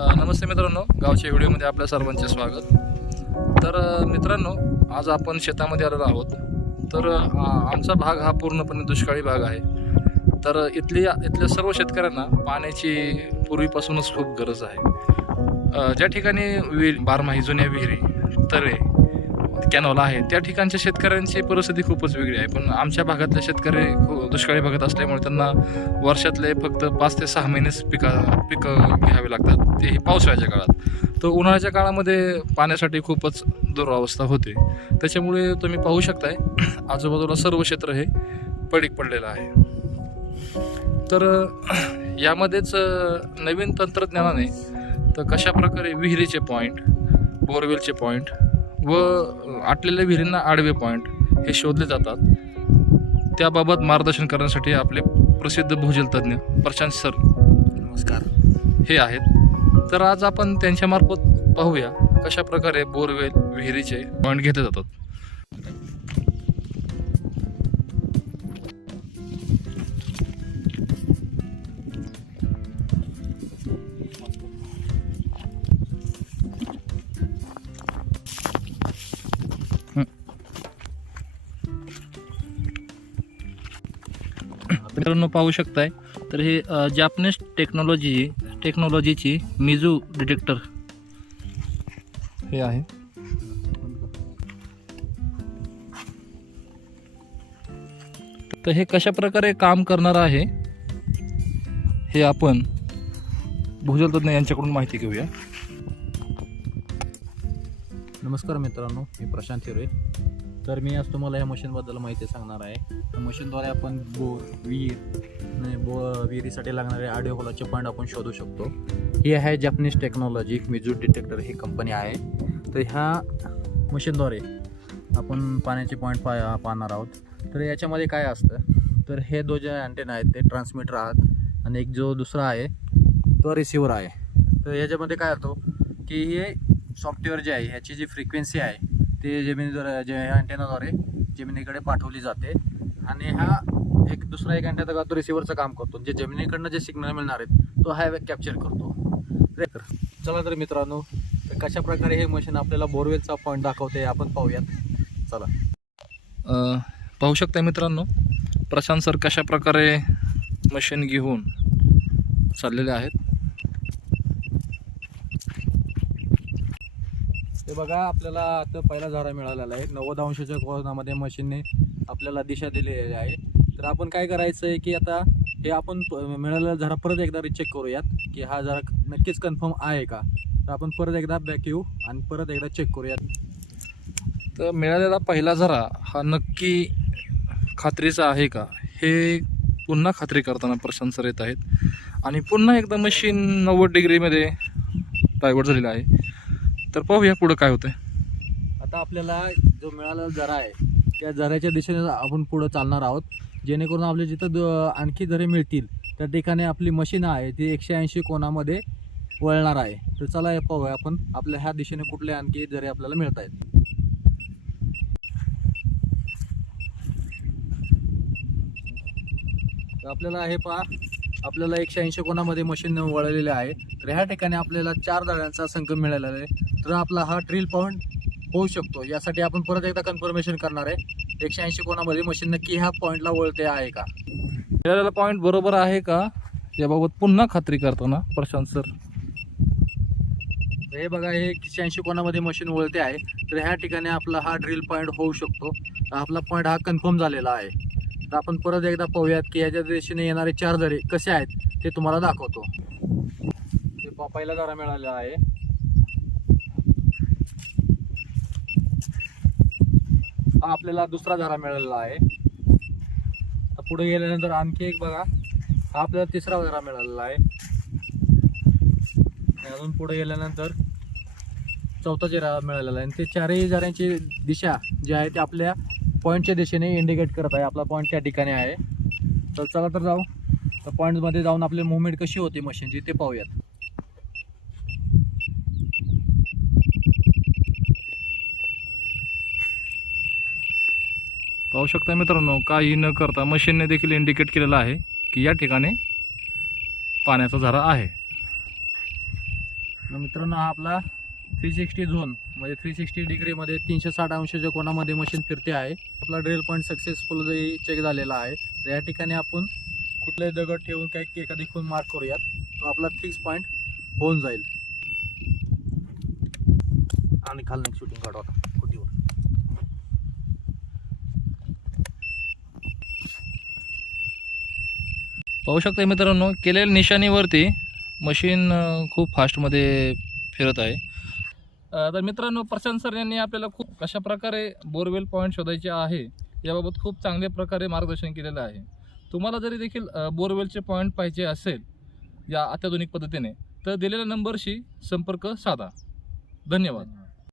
नमस्ते मित्रांनो, गावच्या व्हिडिओमध्ये आपल्या सर्वांचे स्वागत. तर मित्रांनो, आज आपण शेतामध्ये आलेलो आहोत. तर आमचा भाग हा पूर्णपणे दुष्काळी भाग आहे. तर इथल्या सर्व शेतकऱ्यांना पाण्याची पूर्वीपासूनच खूप गरज आहे. ज्या ठिकाणी बारमाही जुन्या विहिरी, तरे, कॅनॉल आहे, त्या ठिकाणच्या शेतकऱ्यांची परिस्थिती खूपच वेगळी आहे. पण आमच्या भागातले शेतकरी दुष्काळी भागात असल्यामुळे त्यांना वर्षातले फक्त 5 ते 6 महिनेच पिकं घ्यावे लागतात, तेही पावसाळ्याच्या काळात. तर उन्हाळ्याच्या काळामध्ये पाण्यासाठी खूपच दुरावस्था होते. त्याच्यामुळे तुम्ही पाहू शकताय आजूबाजूला सर्व क्षेत्र हे पडीक पडलेलं आहे. तर यामध्येच नवीन तंत्रज्ञानाने तर कशा प्रकारे विहिरीचे पॉईंट, बोरवेलचे पॉईंट व आटलेल्या विहिरींना आडवे पॉईंट हे शोधले जातात, त्याबाबत मार्गदर्शन करण्यासाठी आपले प्रसिद्ध भूजल तज्ज्ञ प्रशांत सर नमस्कार हे आहेत. तर आज आपण त्यांच्यामार्फत पाहूया कशा प्रकारे बोरवेल विहिरीचे पॉईंट घेतले जातात. मित्रांनो पाहू शकताय, तर हे जॅपनीज टेक्नॉलॉजीची मिजू डिटेक्टर हे आहे. तर हे कशा प्रकारे काम करणार आहे हे आपण भूजल तज्ञ यांच्याकडून माहिती घेऊया. नमस्कार मित्रांनो, मी प्रशांत हिरे. तर मी आज तुम्हाला या मशीनबद्दल माहिती सांगणार आहे. या मशीनद्वारे आपण बोर, विहिरीसाठी लागणारे ऑडिओ होलाचे पॉईंट आपण शोधू शकतो. ही आहे जॅपनीज टेक्नॉलॉजी मिजू डिटेक्टर ही कंपनी आहे. तर ह्या मशीनद्वारे आपण पाण्याचे पॉईंट पाहणार आहोत. तर याच्यामध्ये काय असतं, तर हे 2 जे अँटेना आहेत ते ट्रान्समीटर आहेत आणि एक जो दुसरा आहे तो रिसिव्हर आहे. तर याच्यामध्ये काय होतो की हे सॉफ्टवेअर जे आहे ह्याची जी फ्रिक्वेन्सी आहे ते जमिनीद्वारे ह्या अँटेनाद्वारे जमिनीकडे पाठवली जाते आणि हा दुसरा एक अँटेना तो रिसिव्हरचं काम करतो. जे जमिनीकडनं जे सिग्नल मिळणार आहेत तो हा कॅप्चर करतो. चला तर मित्रांनो, तर कशा प्रकारे हे मशीन आपल्याला बोरवेलचा पॉईंट दाखवते आपण पाहूयात. चला. पाहू शकता मित्रांनो, प्रशांत सर कशा प्रकारे मशीन घेऊन चाललेले आहेत. ते बघा, आपल्याला आता पहिला झाडा मिळालेला आहे. 90 अंशाच्या कोनामध्ये मशीनने आपल्याला दिशा दिलेली आहे. तर आपण काय करायचं आहे की आता हे आपण मिळालेला झाडा परत एकदा रिचेक करूयात की हा झाडा नक्कीच कन्फर्म आहे का. तर आपण परत एकदा बॅक येऊ आणि परत एकदा चेक करूयात. तर मिळालेला पहिला झरा हा नक्की खात्रीचा आहे का हे पुन्हा खात्री करताना प्रशांत सर येत आहेत आणि पुन्हा एकदा मशीन 90 डिग्रीमध्ये डायव्हर्ट झालेला आहे. तर पाहूया पुढं काय होतंय. आता आपल्याला जो मिळालेला झरा आहे त्या झऱ्याच्या दिशेने आपण पुढं चालणार आहोत, जेणेकरून आपले जिथं आणखी झरे मिळतील त्या ठिकाणी आपली मशीन आहे ती 180 कोनामध्ये वळणार आहे. तर चला पाहूया आपण आपल्या ह्या दिशेने कुठले आणखी झरे आपल्याला मिळत आहेत. तर आपल्याला हे पहा, आपल्याला 180 कोनामध्ये मशीन वळलेले आहे. तर ह्या ठिकाणी आपल्याला 4 जाळ्यांचा संगम मिळालेला आहे. तर आपला हा ड्रिल पॉईंट होऊ शकतो. यासाठी आपण परत एकदा कन्फर्मेशन करणार आहे 180 कोनामध्ये मशीन नक्की ह्या पॉईंटला वळते आहे का. मिळालेला पॉईंट बरोबर आहे का याबाबत पुन्हा खात्री करताना प्रशांत सर. हे बघा, हे 180 कोनामध्ये मशीन वळते आहे. तर ह्या ठिकाणी आपला हा ड्रिल पॉईंट होऊ शकतो. आपला पॉईंट हा कन्फर्म झालेला आहे. तर आपण परत एकदा पाहूयात की याच्या दिशेने येणारे 4 झरे कसे आहेत ते तुम्हाला दाखवतो. हे पहिला झरा मिळालेला आहे. हा आपल्याला दुसरा झरा मिळालेला आहे. पुढे गेल्यानंतर आणखी एक बघा, हा आपल्याला तिसरा झरा मिळालेला आहे. अजून पुढे गेल्यानंतर चौथा झरा मिळालेला आहे. आणि ते 4ही झऱ्यांची दिशा जी आहे ते आपल्या पॉईंटच्या दिशेने इंडिकेट करत आहे. आपला पॉईंट त्या ठिकाणी आहे. तर चला तर जाऊ, तर पॉईंटमध्ये जाऊन आपली मुवमेंट कशी होती मशीनची ते पाहूयात. पाहू शकता मित्रांनो, काही न करता मशीनने देखील इंडिकेट केलेलं आहे की या ठिकाणी पाण्याचा झरा आहे. मित्रांनो हा आपला 360 झोन म्हणजे 360 डिग्रीमध्ये 360 अंशाच्या कोणामध्ये मशीन फिरते आहे. आपला ड्रिल पॉईंट सक्सेसफुल चेक झालेला आहे. तर या ठिकाणी आपण कुठलाही दगड ठेवून काही एखादी खून मार्क करूयात, तो आपला फिक्स पॉईंट होऊन जाईल. आणि खाली शूटिंग काढू आता कुटीवर. पाहू शकता मित्रांनो, केलेल्या निशाणीवरती मशीन खूप फास्टमध्ये फिरत आहे. तर मित्रांनो, प्रशांत सर यांनी आपल्याला खूप कशा प्रकारे बोरवेल पॉईंट शोधायचे आहे याबाबत खूप चांगल्या प्रकारे मार्गदर्शन केलेलं आहे. तुम्हाला जरी देखील बोरवेलचे पॉईंट पाहिजे असेल या अत्याधुनिक पद्धतीने, तर दिलेल्या नंबरशी संपर्क साधा. धन्यवाद.